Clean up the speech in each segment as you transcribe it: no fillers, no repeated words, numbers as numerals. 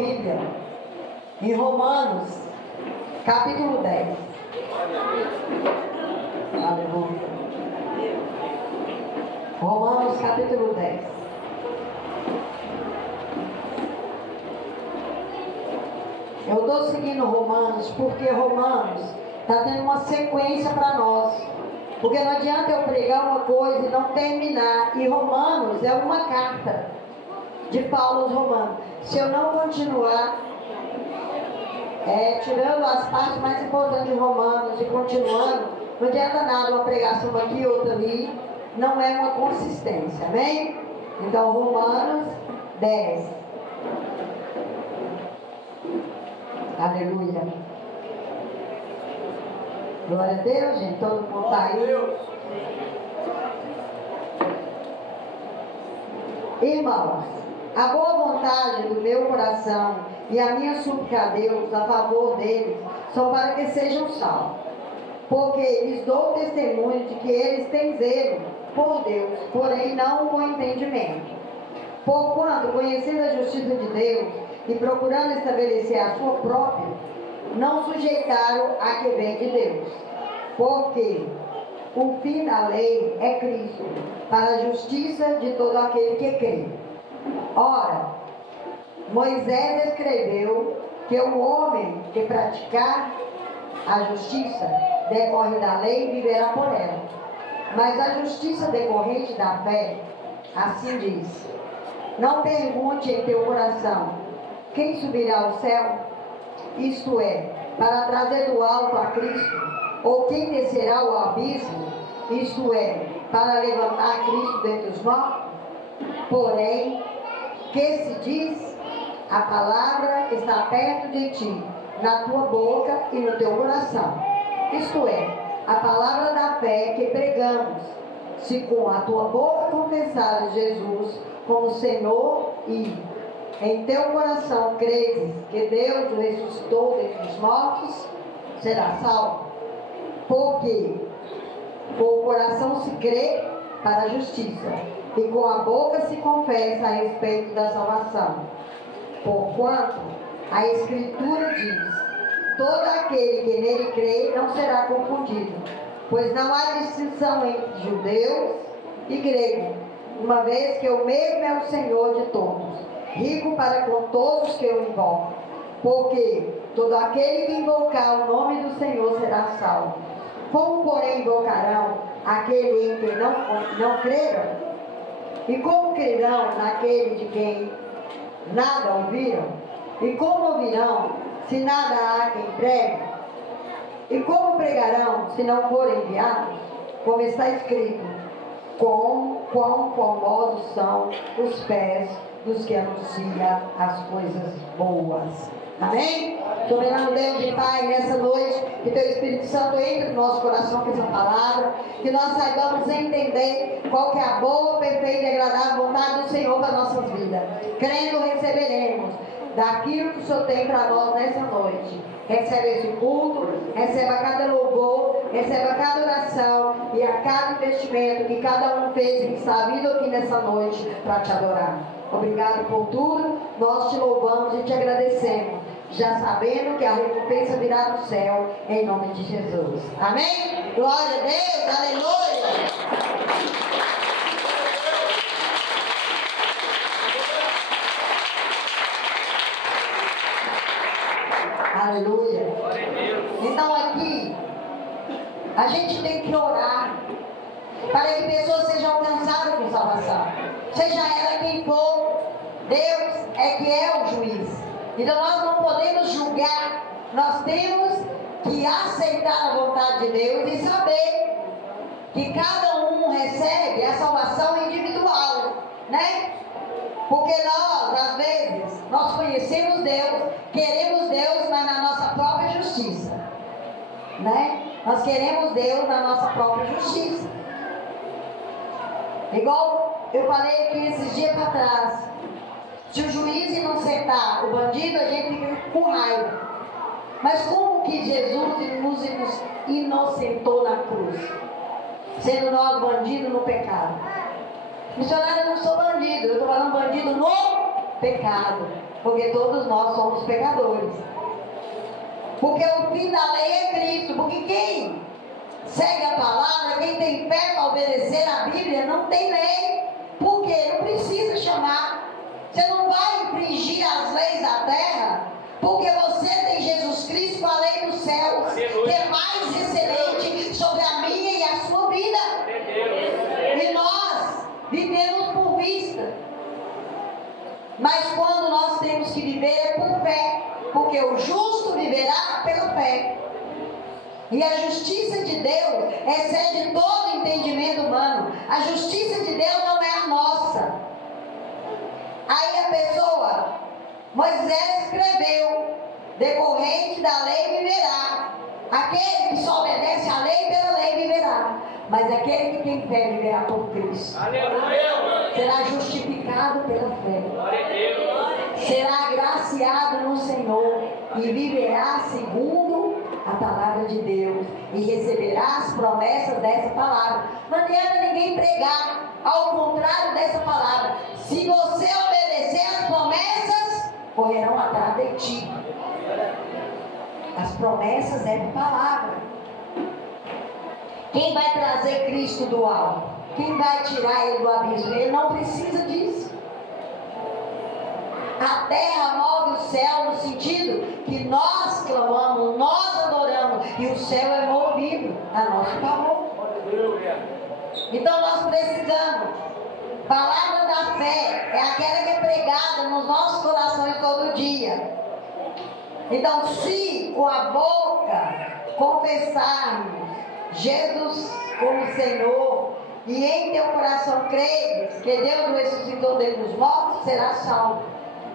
Bíblia em Romanos, capítulo 10. Aleluia. Romanos, capítulo 10. Eu estou seguindo Romanos porque Romanos está tendo uma sequência para nós. Porque não adianta eu pregar uma coisa e não terminar. E Romanos é uma carta de Paulo aos Romanos. Se eu não continuar tirando as partes mais importantes de Romanos e continuando, não adianta nada uma pregação aqui, outra ali. Não é uma consistência, amém? Então, Romanos 10. Aleluia. Glória a Deus, gente. Todo mundo está aí. Irmãos, a boa vontade do meu coração e a minha súplica a Deus a favor deles são para que sejam salvos. Porque lhes dou testemunho de que eles têm zelo por Deus, porém não com entendimento. Porquanto, conhecendo a justiça de Deus e procurando estabelecer a sua própria, não sujeitaram a que vem de Deus. Porque o fim da lei é Cristo, para a justiça de todo aquele que crê. Ora, Moisés escreveu que o homem que praticar a justiça decorre da lei e viverá por ela. Mas a justiça decorrente da fé, assim diz: não pergunte em teu coração quem subirá ao céu, isto é, para trazer do alto a Cristo, ou quem descerá ao abismo, isto é, para levantar Cristo dentre os mortos. Porém, que se diz, a palavra está perto de ti, na tua boca e no teu coração. Isto é, a palavra da fé que pregamos. Se com a tua boca confessares Jesus como Senhor e em teu coração credes que Deus o ressuscitou dentre os mortos, será salvo. Porque com o coração se crê para a justiça, e com a boca se confessa a respeito da salvação. Porquanto a Escritura diz: todo aquele que nele crê não será confundido, pois não há distinção entre judeus e gregos, uma vez que o mesmo é o Senhor de todos, rico para com todos que o invocam. Porque todo aquele que invocar o nome do Senhor será salvo. Como, porém, invocarão aquele em que não creram? E como crerão naquele de quem nada ouviram? E como ouvirão, se nada há quem pregue? E como pregarão, se não forem enviados? Como está escrito: quão formosos são os pés dos que anunciam as coisas boas. Amém? Soberano Deus e Pai, nessa noite, que Teu Espírito Santo entre no nosso coração com essa palavra, que nós saibamos entender qual que é a boa, perfeita e agradável vontade do Senhor para nossas vidas. Crendo, receberemos daquilo que o Senhor tem para nós nessa noite. Recebe esse culto, receba cada louvor, receba cada oração e a cada investimento que cada um fez e está vindo aqui nessa noite para te adorar. Obrigado por tudo, nós te louvamos e te agradecemos, já sabendo que a recompensa virá do céu, em nome de Jesus. Amém? Glória a Deus, aleluia! Aleluia! Então aqui, a gente tem que orar para que pessoas sejam alcançadas com salvação. Seja ela quem for, Deus é que é o juiz. Então nós não podemos julgar, nós temos que aceitar a vontade de Deus e saber que cada um recebe a salvação individual, né? Porque nós, às vezes, nós conhecemos Deus, queremos Deus, mas na nossa própria justiça, né? Nós queremos Deus na nossa própria justiça. Igual eu falei aqui esses dias para trás, se o juiz inocentar o bandido, a gente fica com raiva. Mas como que Jesus nos inocentou na cruz? Sendo nós bandidos no pecado. Missionário, eu não sou bandido, eu estou falando bandido no pecado. Porque todos nós somos pecadores. Porque o fim da lei é Cristo. Porque quem segue a palavra, quem tem fé para obedecer a Bíblia, não tem lei. Por quê? Não precisa chamar. Você não vai infringir as leis da terra, porque você tem Jesus Cristo com a lei dos céus, que é mais excelente sobre a minha e a sua vida. E nós vivemos por vista. Mas quando nós temos que viver é por fé, porque o justo viverá pela fé. E a justiça de Deus excede todo entendimento humano. A justiça de Deus não é a nossa. Aí a pessoa, Moisés escreveu, decorrente da lei viverá. Aquele que só obedece à lei, pela lei viverá. Mas aquele que tem fé viverá por Cristo. Aleluia. Será justificado pela fé. Será agraciado no Senhor e viverá segundo a palavra de Deus e receberá as promessas dessa palavra. Não adianta ninguém pregar ao contrário dessa palavra. Se você obedecer as promessas, correrão atrás de ti. As promessas é de palavra. Quem vai trazer Cristo do alto? Quem vai tirar ele do abismo? Ele não precisa disso. A terra move o céu no sentido que nós clamamos, nós adoramos, e o céu é movido a nosso favor. Então nós precisamos. Palavra da fé é aquela que é pregada nos nossos corações todo dia. Então, se com a boca confessarmos Jesus como Senhor e em teu coração creres que Deus ressuscitou dele dos mortos, será salvo.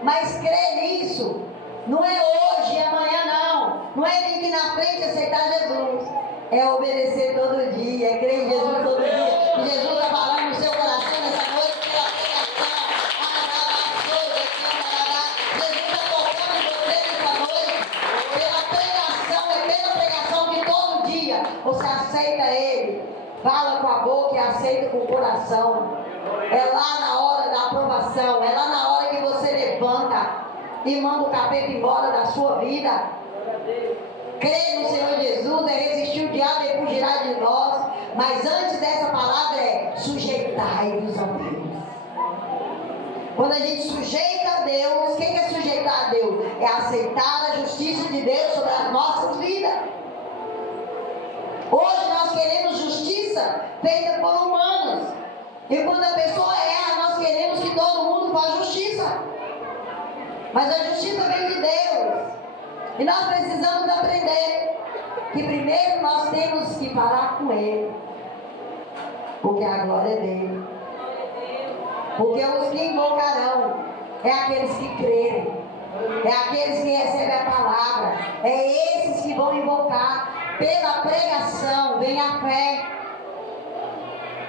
Mas crer nisso não é hoje e amanhã não. Não é vir aqui na frente aceitar Jesus. É obedecer todo dia, é crer em Jesus todo dia. E Jesus está falando no seu coração nessa noite pela pregação. Jesus está tocando em você nessa noite pela pregação, é pela pregação de todo dia. Você aceita Ele, fala com a boca e aceita com o coração. É lá na hora da aprovação, é lá na hora que você levanta e manda o capeta embora da sua vida. Crer no Senhor Jesus é resistir o diabo e fugirá de nós. Mas antes dessa palavra é sujeitai-vos a Deus. Quando a gente sujeita a Deus, o que é sujeitar a Deus? É aceitar a justiça de Deus sobre as nossas vidas. Hoje nós queremos justiça feita por humanos. E quando a pessoa erra, nós queremos que todo mundo faça justiça. Mas a justiça vem de Deus. E nós precisamos aprender que primeiro nós temos que falar com Ele. Porque a glória é dele. Porque os que invocarão é aqueles que crerem. É aqueles que recebem a palavra. É esses que vão invocar. Pela pregação vem a fé.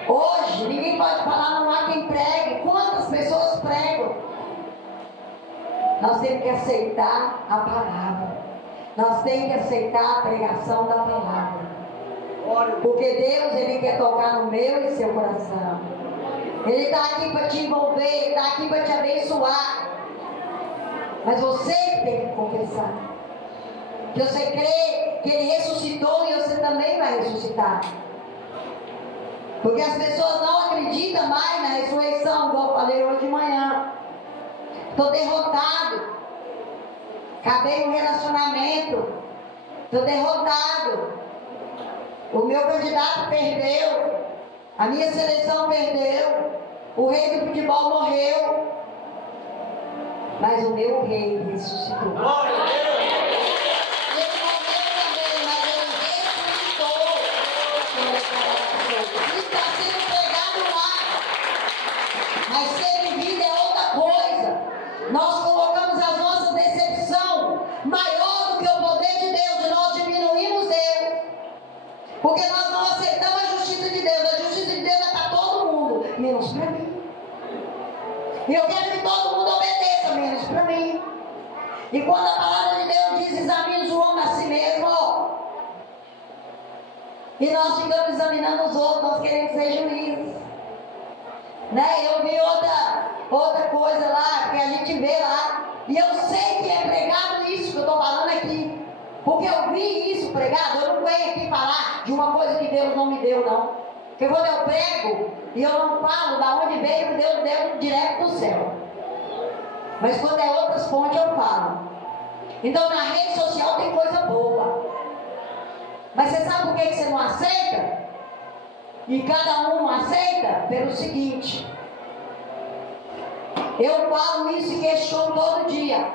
Hoje ninguém pode falar, não há quem pregue. Quantas pessoas pregam? Nós temos que aceitar a palavra. Nós temos que aceitar a pregação da palavra. Porque Deus, Ele quer tocar no meu e seu coração. Ele está aqui para te envolver, Ele está aqui para te abençoar. Mas você tem que confessar. Que você crê que Ele ressuscitou e você também vai ressuscitar. Porque as pessoas não acreditam mais na ressurreição, como eu falei hoje de manhã. Estou derrotado. Acabei um relacionamento. Estou derrotado. O meu candidato perdeu. A minha seleção perdeu. O rei do futebol morreu. Mas o meu rei ressuscitou. Ele morreu também, mas ele ressuscitou. Ele está sendo pregado lá. Mas ser em vida é outra coisa. Nós colocamos as nossas decepções maior do que o poder de Deus e nós diminuímos Deus. Porque nós não aceitamos a justiça de Deus. A justiça de Deus é para todo mundo, menos para mim. E eu quero que todo mundo obedeça, menos para mim. E quando a palavra de Deus diz, examine o homem a si mesmo, e nós ficamos examinando os outros, nós queremos ser juízes. Né? Eu vi outra coisa lá, que a gente vê lá. E eu sei que é pregado isso que eu estou falando aqui. Porque eu vi isso pregado. Eu não venho aqui falar de uma coisa que Deus não me deu, não. Porque quando eu prego e eu não falo da onde veio, Deus deu direto do céu. Mas quando é outras fontes eu falo. Então na rede social tem coisa boa. Mas você sabe por que você não aceita? E cada um não aceita? Pelo seguinte. Eu falo isso e questiono todo dia.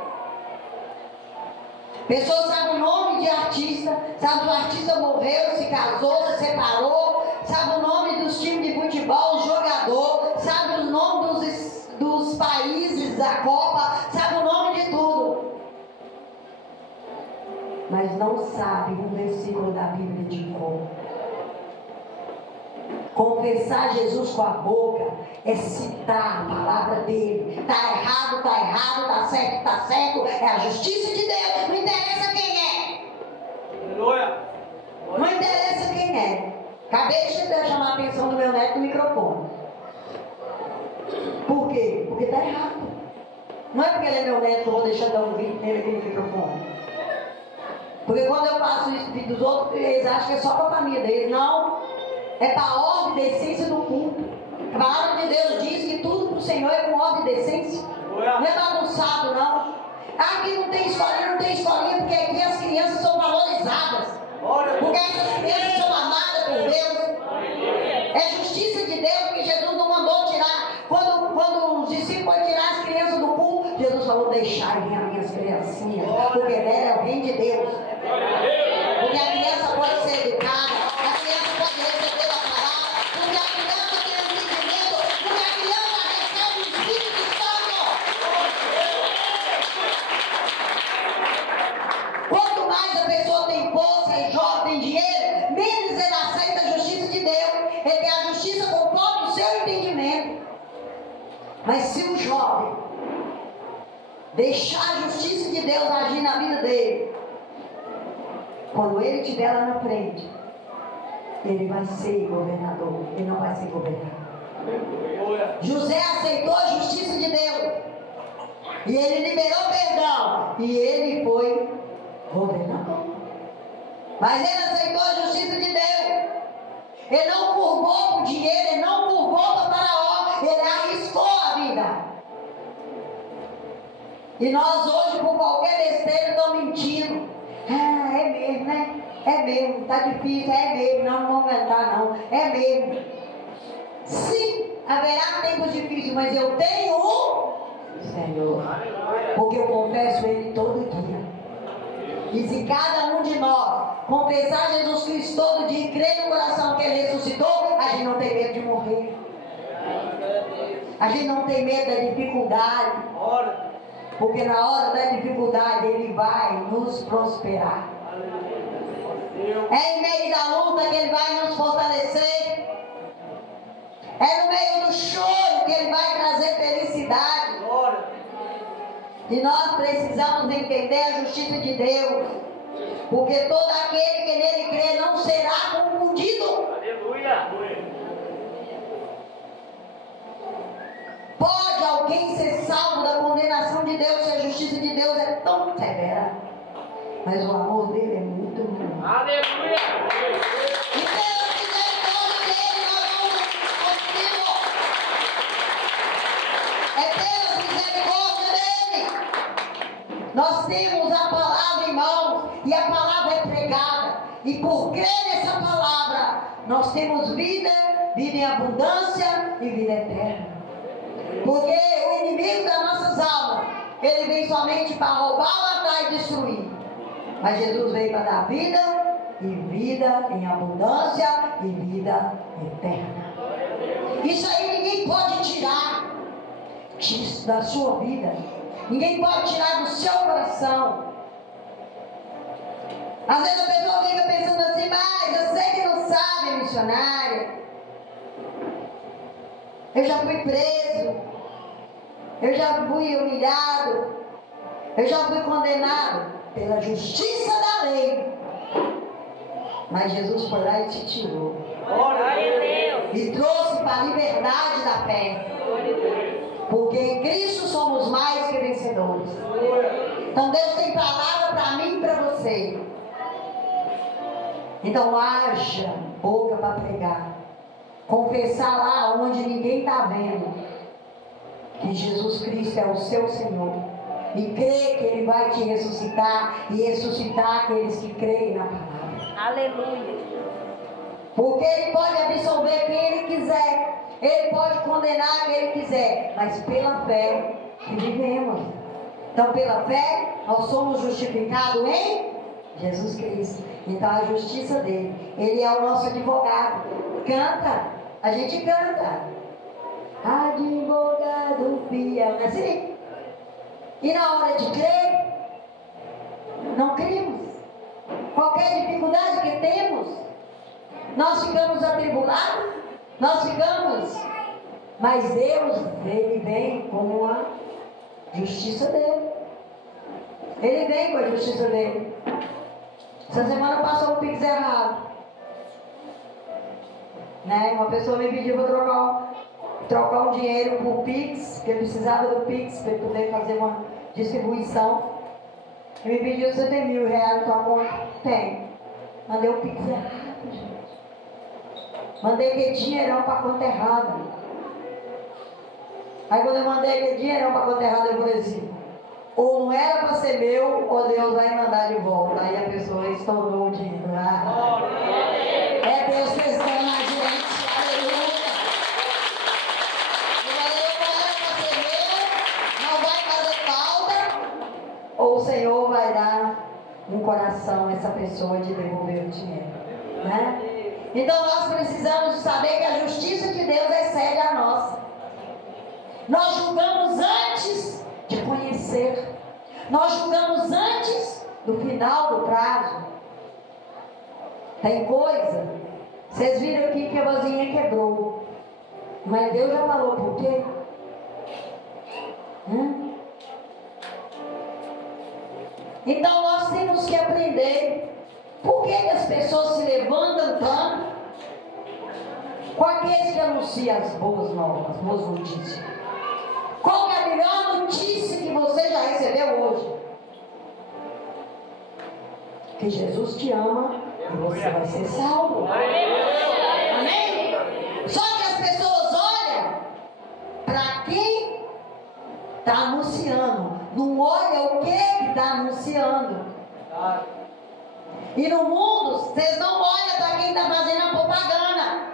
Pessoas sabem o nome de artista, sabe se o artista morreu, se casou, se separou, sabe o nome dos times de futebol, o jogador, sabe o nome dos países da Copa, sabe o nome de tudo. Mas não sabe um versículo da Bíblia de cor. Confessar Jesus com a boca é citar a palavra dele. Está errado, está certo, é a justiça de Deus. Não interessa quem é. Não interessa quem é. Acabei de chamar a atenção do meu neto no microfone. Por quê? Porque está errado. Não é porque ele é meu neto que eu vou deixar dar um grito nele aqui no microfone. Porque quando eu faço isso dos outros, eles acham que é só para a família deles. Não. É para a ordem e decência do culto. A palavra de Deus diz que tudo para o Senhor é com ordem e decência. Não é bagunçado, não. Aqui não tem escolinha, porque aqui as crianças são valorizadas. Porque essas crianças são amadas por Deus. É justiça de Deus, porque Jesus não mandou tirar. Quando os discípulos foram tirar as crianças do culto, Jesus falou: deixai vir as minhas criancinhas, porque dela é o reino de Deus. Porque a criança pode ser educada, a criança pode receber a palavra, porque a criança tem entendimento, porque a criança recebe o Espírito Santo. Quanto mais a pessoa tem força, é jovem, tem dinheiro, menos ele aceita a justiça de Deus. Ele tem a justiça conforme o seu entendimento. Mas se o jovem deixar a justiça de Deus agir na vida dele, quando ele estiver lá na frente, ele vai ser governador, ele não vai ser governado. José aceitou a justiça de Deus e ele liberou perdão e ele foi governador. Mas ele aceitou a justiça de Deus. Ele não curvou para o dinheiro, ele não curvou para Faraó, ele arriscou a vida. E nós hoje, por qualquer besteira, estamos mentindo. Ah, é mesmo, né? É mesmo, está difícil, é mesmo, não vamos aguentar não, é mesmo. Sim, haverá tempos difíceis, mas eu tenho o Senhor, porque eu confesso Ele todo dia. E se cada um de nós confessar Jesus Cristo todo dia e crer no coração que Ele ressuscitou, a gente não tem medo de morrer. A gente não tem medo da dificuldade. Porque na hora da dificuldade Ele vai nos prosperar. É em meio da luta que Ele vai nos fortalecer. É no meio do choro que Ele vai trazer felicidade. E nós precisamos entender a justiça de Deus. Porque todo aquele que nele crê não será confundido. Aleluia. Pode alguém ser salvo da condenação de Deus se a justiça de Deus é tão severa? Mas o amor dele é muito grande. Aleluia! E Deus quiser todo dele, nós vamos conseguir. É pela misericórdia dele. Nós temos a palavra em mãos e a palavra é pregada. E por crer nessa palavra, nós temos vida, vida em abundância e vida eterna. Porque o inimigo das nossas almas, ele vem somente para roubar, matar e destruir. Mas Jesus veio para dar vida, e vida em abundância, e vida eterna. Isso aí ninguém pode tirar da sua vida. Ninguém pode tirar do seu coração. Às vezes a pessoa fica pensando assim: mas eu sei que não sabe, missionária. Eu já fui preso, eu já fui humilhado, eu já fui condenado pela justiça da lei. Mas Jesus foi lá e te tirou. E trouxe para a liberdade da fé. Porque em Cristo somos mais que vencedores. Então Deus tem palavra para mim e para você. Então haja boca para pregar. Confessar lá onde ninguém está vendo que Jesus Cristo é o seu Senhor. E crer que Ele vai te ressuscitar e ressuscitar aqueles que creem na palavra. Aleluia. Porque Ele pode absolver quem Ele quiser. Ele pode condenar quem Ele quiser. Mas pela fé que vivemos. Então pela fé nós somos justificados em Jesus Cristo. Então a justiça dele. Ele é o nosso advogado. Canta. A gente canta. Advogado fiel. Não é assim? E na hora de crer, não cremos. Qualquer dificuldade que temos, nós ficamos atribulados, nós ficamos. Mas Deus, Ele vem com a justiça dele. Ele vem com a justiça dele. Essa semana passou um pix errado. Né? Uma pessoa me pediu para trocar um dinheiro por pix, porque ele precisava do pix para ele poder fazer uma distribuição. Ele me pediu 70 mil reais na tua conta. Tem. Mandei o pix errado, gente. Mandei aquele dinheirão para a conta errada. Aí quando eu mandei aquele dinheirão para a conta errada, eu falei assim: ou não era para ser meu, ou Deus vai mandar de volta. Aí a pessoa estourou o dinheiro. É Deus testando a gente. Aleluia. Eu falei: ou não era para ser meu, não vai fazer falta, ou o Senhor vai dar um coração a essa pessoa de devolver o dinheiro. Né? Então nós precisamos saber que a justiça de Deus excede a nossa. Nós julgamos antes de conhecer. Nós julgamos antes do final do prazo. Tem coisa, vocês viram aqui que a vasilhinha quebrou, mas Deus já falou por quê? Então nós temos que aprender. Por que as pessoas se levantam tanto com aqueles que anunciam as boas novas, as boas notícias? Qual é a melhor notícia que você já recebeu hoje? Que Jesus te ama e você vai ser salvo. Amém? Só que as pessoas olham para quem está anunciando, não olham o que está anunciando. E no mundo, vocês não olham para quem está fazendo a propaganda,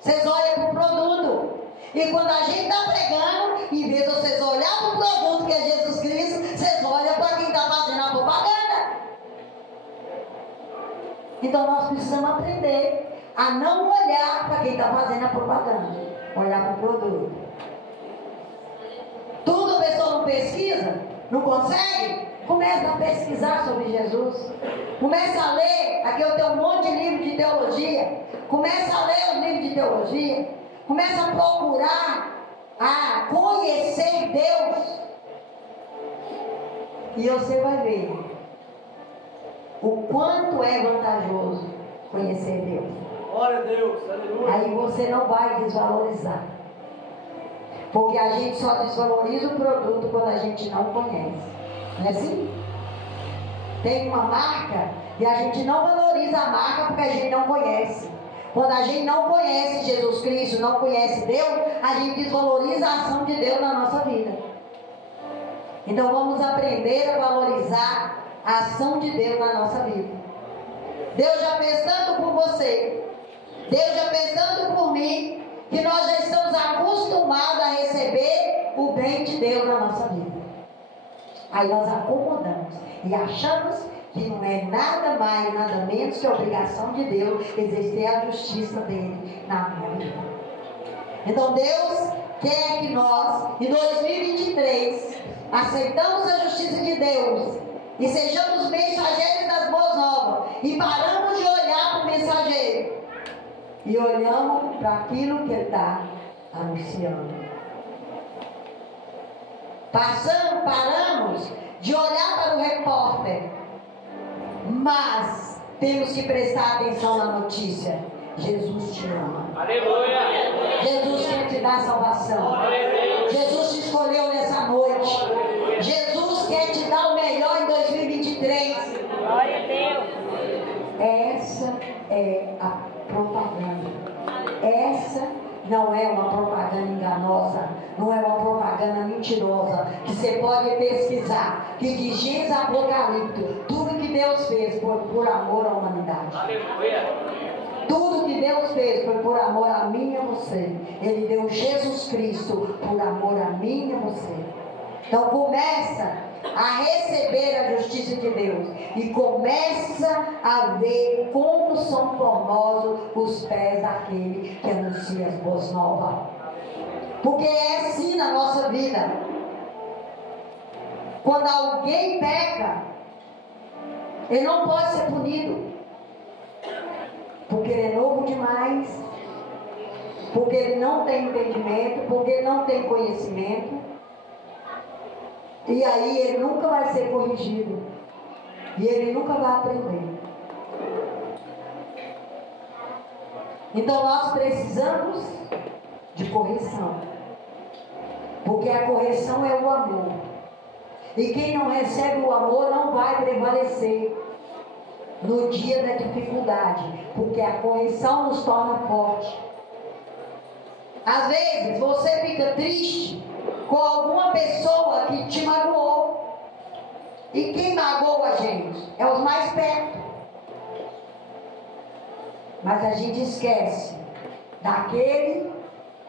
vocês olham para o produto. E quando a gente está pregando, em vez de vocês olhar para o produto que é Jesus Cristo, vocês olham para quem está fazendo a propaganda. Então nós precisamos aprender a não olhar para quem está fazendo a propaganda, olhar para o produto. Tudo a pessoa não pesquisa, não consegue? Começa a pesquisar sobre Jesus. Começa a ler. Aqui eu tenho um monte de livro de teologia. Começa a ler os livros de teologia. Começa a procurar, a conhecer Deus. E você vai ver o quanto é vantajoso conhecer Deus. Glória a Deus, aleluia. Aí você não vai desvalorizar. Porque a gente só desvaloriza o produto quando a gente não conhece. Não é assim? Tem uma marca e a gente não valoriza a marca porque a gente não conhece. Quando a gente não conhece Jesus Cristo, não conhece Deus, a gente desvaloriza a ação de Deus na nossa vida. Então vamos aprender a valorizar a ação de Deus na nossa vida. Deus já fez tanto por você, Deus já fez tanto por mim, que nós já estamos acostumados a receber o bem de Deus na nossa vida. Aí nós acomodamos e achamos que não é nada mais, nada menos que a obrigação de Deus exercer a justiça dele na minha vida. Então Deus quer que nós, em 2023, aceitamos a justiça de Deus e sejamos mensageiros das boas novas e paramos de olhar para o mensageiro e olhamos para aquilo que ele está anunciando. Paramos de olhar para o repórter, mas temos que prestar atenção na notícia. Jesus te ama. Aleluia. Jesus quer te dar salvação. Aleluia. Jesus te escolheu nessa noite. Jesus quer te dar o melhor em 2023. Glória a Deus. Essa é a propaganda. Essa não é uma propaganda enganosa. Não é uma propaganda mentirosa. Que você pode pesquisar. Que de Gênesis a Apocalipse, tudo que Deus fez foi por amor à humanidade. Aleluia. Tudo que Deus fez foi por amor a mim e a você. Ele deu Jesus Cristo por amor a mim e a você. Então começa a receber a justiça de Deus. E começa a ver como são formosos os pés daquele que anuncia as boas novas. Porque é assim na nossa vida. Quando alguém peca, ele não pode ser punido. Porque ele é novo demais, porque ele não tem entendimento, porque ele não tem conhecimento, e aí ele nunca vai ser corrigido, e ele nunca vai aprender. Então nós precisamos de correção, porque a correção é o amor, e quem não recebe o amor não vai prevalecer no dia da dificuldade, porque a correção nos torna forte. Às vezes você fica triste com alguma pessoa que te magoou, e quem magoa a gente é os mais perto, mas a gente esquece daquele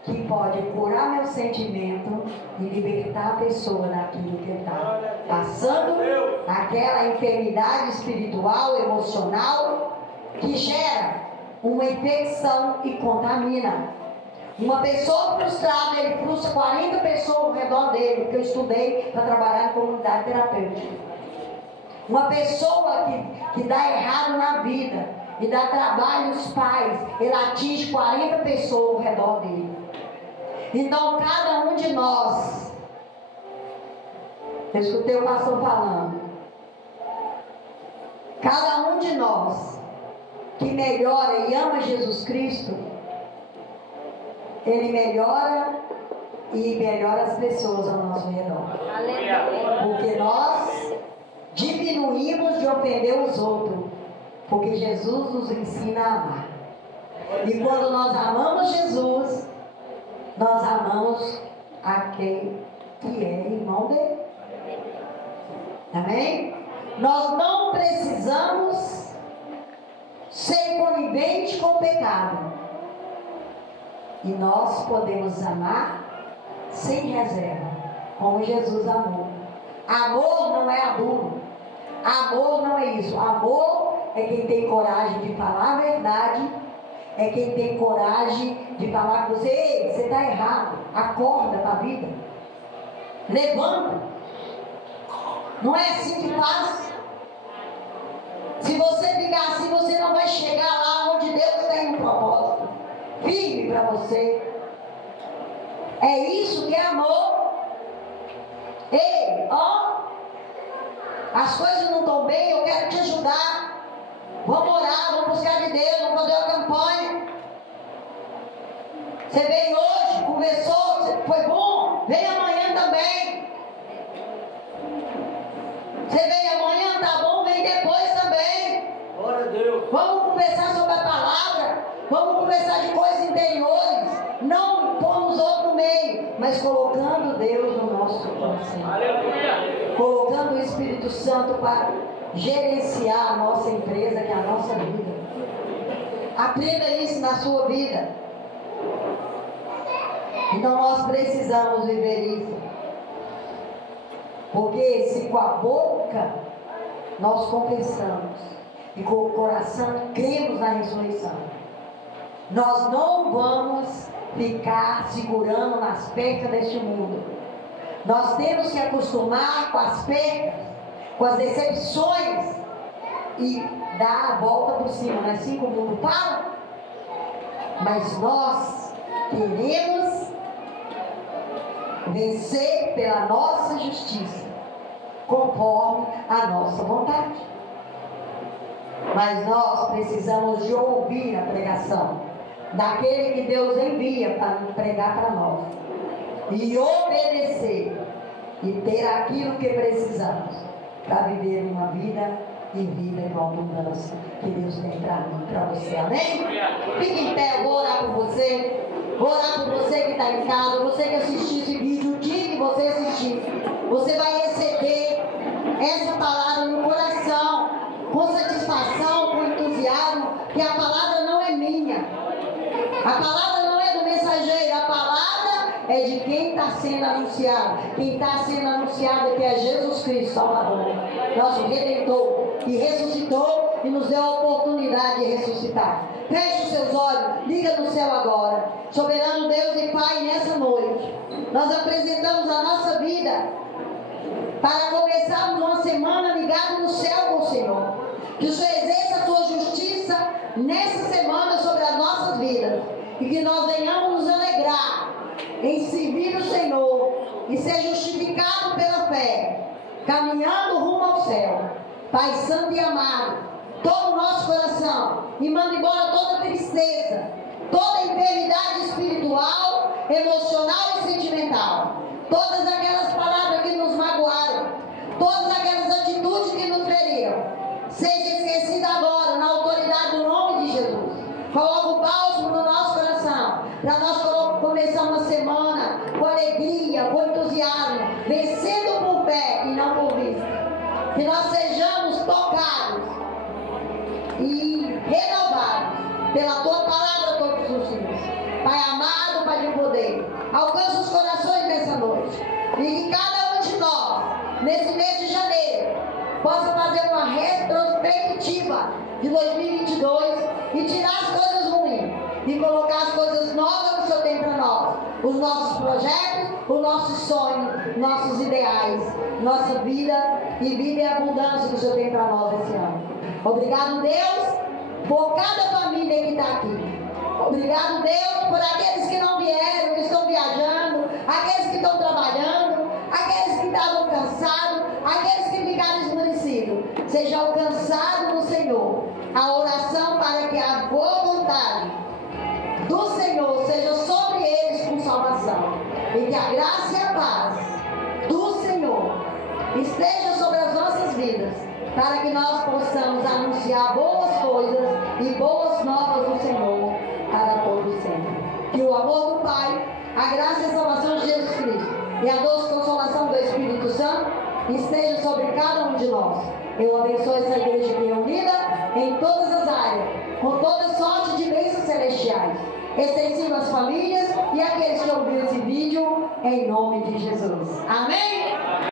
que pode curar meu sentimento e libertar a pessoa daquilo que está passando, daquela enfermidade espiritual, emocional, que gera uma infecção e contamina. Uma pessoa frustrada, ele frustra 40 pessoas ao redor dele, porque eu estudei para trabalhar em comunidade terapêutica. Uma pessoa que dá errado na vida e dá trabalho aos pais, ele atinge 40 pessoas ao redor dele. Então cada um de nós, eu escutei o pastor falando, cada um de nós que melhora e ama Jesus Cristo, ele melhora e melhora as pessoas ao nosso redor. Porque nós diminuímos de ofender os outros, porque Jesus nos ensina a amar. E quando nós amamos Jesus, nós amamos aquele que é irmão dele. Amém? Nós não precisamos ser conivente com o pecado. E nós podemos amar sem reserva, como Jesus amou. Amor não é adubo. Amor não é isso. Amor é quem tem coragem de falar a verdade. É quem tem coragem de falar com você: ei, você está errado, acorda para a vida, levanta. Não é assim que faz. Se você ficar assim, você não vai chegar lá onde Deus tem um propósito firme para você. É isso que é amor. Ei, ó, as coisas não estão bem, eu quero te ajudar. Vamos orar, vamos buscar de Deus, vamos fazer uma campanha. Você veio hoje, conversou, foi bom, vem amanhã também. Você veio amanhã, tá bom, vem depois também. Glória a Deus. Vamos conversar sobre a palavra, vamos conversar de coisas interiores, não pôr os outros no meio, mas colocando Deus no nosso coração. Aleluia. Colocando o Espírito Santo para gerenciar a nossa empresa, que é a nossa vida. Aprenda isso na sua vida. Então nós precisamos viver isso. Porque se com a boca nós confessamos e com o coração cremos na ressurreição, nós não vamos ficar segurando nas percas deste mundo. Nós temos que acostumar com as percas, com as decepções, e dar a volta por cima. Não é assim que o mundo fala? Mas nós queremos vencer pela nossa justiça, conforme a nossa vontade. Mas nós precisamos de ouvir a pregação daquele que Deus envia para pregar para nós. E obedecer. E ter aquilo que precisamos para viver uma vida e vida com abundância que Deus tem para mim, para você. Amém? Fique em pé, eu vou orar por você. Vou orar por você que está em casa, você que assistiu esse vídeo, o dia que você assistir, você vai receber essa palavra no coração, com satisfação, com entusiasmo, que a palavra não é minha, a palavra não é do mensageiro, a palavra é de quem está sendo anunciado. Quem está sendo anunciado é que é Jesus Cristo, Salvador, nosso Redentor, que ressuscitou e nos deu a oportunidade de ressuscitar. Feche os seus olhos, liga no céu agora. Soberano Deus e Pai, nessa noite, nós apresentamos a nossa vida para começarmos uma semana ligada no céu com o Senhor. Que o Senhor exerça a sua justiça nessa semana sobre as nossas vidas. E que nós venhamos nos alegrar em servir o Senhor e ser justificado pela fé, caminhando rumo ao céu. Pai Santo e amado, toma o nosso coração e manda embora toda tristeza, toda enfermidade espiritual, emocional e sentimental, todas aquelas palavras que nos magoaram, todas aquelas atitudes que nos feriram, seja esquecida agora na autoridade do nome de Jesus. Coloca o bálsamo no nosso coração para nós começar uma semana com alegria, com entusiasmo, vencendo por fé e não por vista. Que nós sejamos tocados e renovados pela Tua palavra todos os dias. Pai amado, Pai de poder, alcança os corações nessa noite. E que cada um de nós, nesse mês de janeiro, possa fazer uma retrospectiva de 2022 e tirar as coisas ruins e colocar as coisas novas que o Senhor tem para nós. Os nossos projetos, os nossos sonhos, nossos ideais, nossa vida e vida e abundância que o Senhor tem para nós esse ano. Obrigado, Deus, por cada família que está aqui. Obrigado, Deus, por aqueles que não vieram, que estão viajando, aqueles que estão trabalhando, aqueles que estavam cansados, aqueles que ficaram esmorecidos. Seja alcançado no Senhor a oração para que a boa vontade do Senhor seja sobre eles com salvação. E que a graça e a paz do Senhor esteja sobre as nossas vidas, para que nós possamos anunciar boas coisas e boas novas do Senhor para todos sempre. Que o amor do Pai, a graça e a salvação de Jesus Cristo e a doce consolação do Espírito Santo esteja sobre cada um de nós. Eu abençoo essa igreja aqui reunida em todas as áreas, com toda sorte de bênçãos celestiais, extensivo às famílias e àqueles que ouviram esse vídeo, em nome de Jesus. Amém?